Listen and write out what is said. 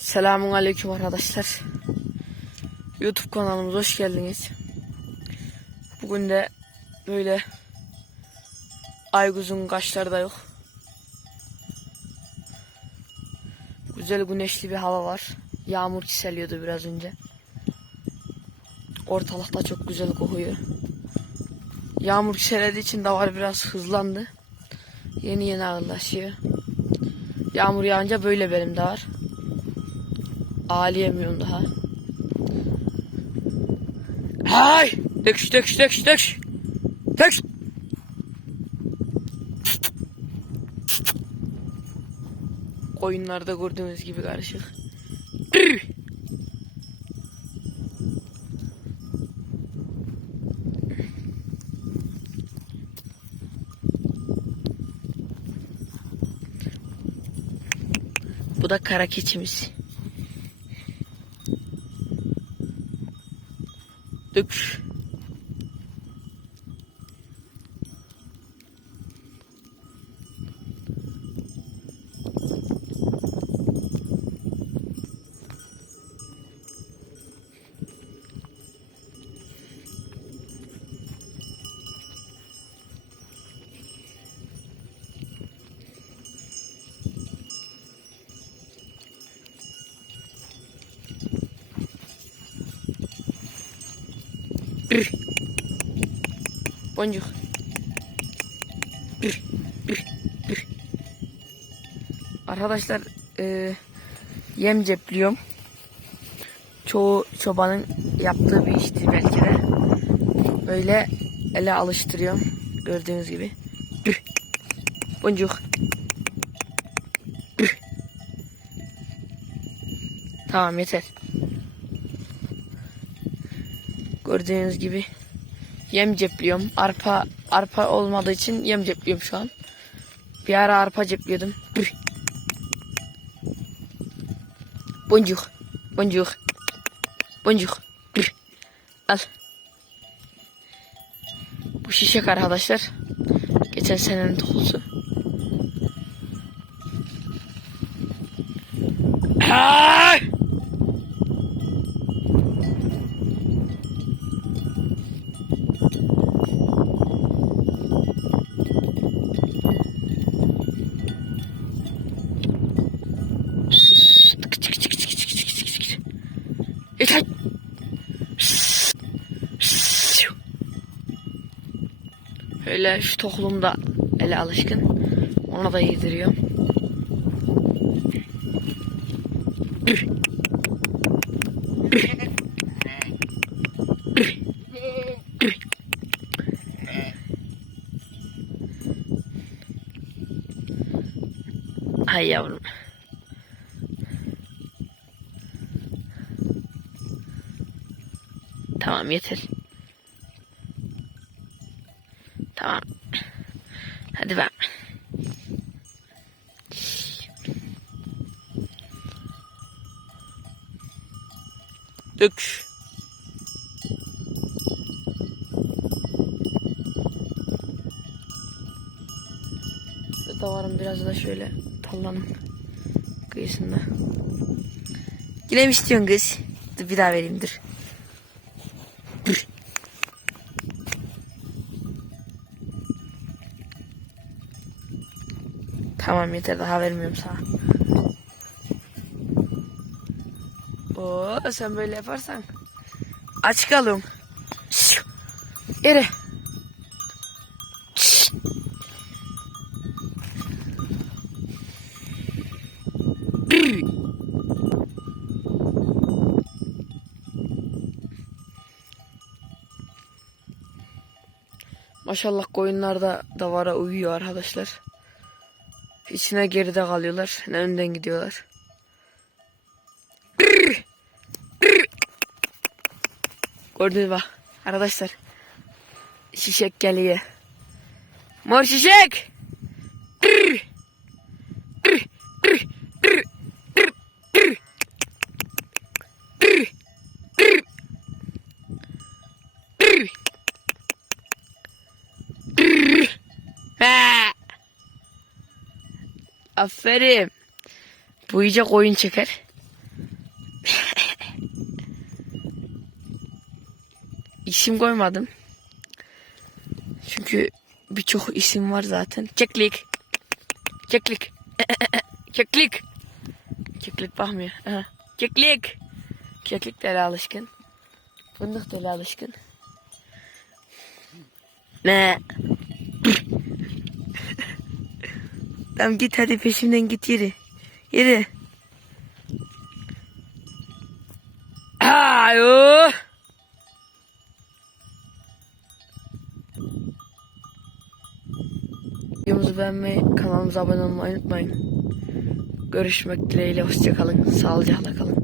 Selamun Aleyküm arkadaşlar. YouTube kanalımıza hoş geldiniz. Bugün de böyle Ayguz'un kaşları da yok. Güzel güneşli bir hava var. Yağmur çiseliyordu biraz önce. Ortalıkta çok güzel kokuyor. Yağmur çiselediği için davar biraz hızlandı. Yeni yeni ağırlaşıyor. Yağmur yağınca böyle benim de var. Ağlayamıyorum daha. Hay! Döküş döküş döküş döküş. Döküş. Koyunlarda gördüğünüz gibi karışık. Bu da kara keçimiz. Dök. Boncuk. Arkadaşlar e, yem cepliyorum. Çoğu çobanın yaptığı bir iştir belki de. Böyle ele alıştırıyorum. Gördüğünüz gibi. Boncuk. Tamam yeter. Gördüğünüz gibi yem cepliyorum. Arpa arpa olmadığı için yem cepliyorum şu an. Bir ara arpa cepliyordum. Boncuk. Boncuk. Boncuk. Al. Bu şişek arkadaşlar. Geçen senenin tohusu. Yeter. Öyle şu toklum da ele alışkın. Ona da yediriyorum. Hay yavrum. Tamam yeter. Tamam. Hadi ben. Dök. Davarım biraz da şöyle tallanın kıyısında. Yine mi istiyorsun kız? Dur bir daha vereyim dur. Tamam yeter daha vermiyorum sana. Oo sen böyle yaparsan aç kalın. Yere. Maşallah koyunlar da davara uyuyor arkadaşlar. İçine geride kalıyorlar. Ne önden gidiyorlar. Gördünüz bak arkadaşlar. Şişek geliyor. Mor şişek. Aferin. Bu iyice koyun çeker. İsim koymadım. Çünkü birçok isim var zaten. Çeklik. Çeklik. Çeklik. Keklik bakmıyor. Keklik. Keklik de hele alışkın. Fındık da hele alışkın. Ne? Tamam git hadi peşimden git yürü. Yürü. Ayo. Videomuzu beğenmeyi, kanalımıza abone olmayı unutmayın. Görüşmek dileğiyle, hoşçakalın, sağlıcakla kalın.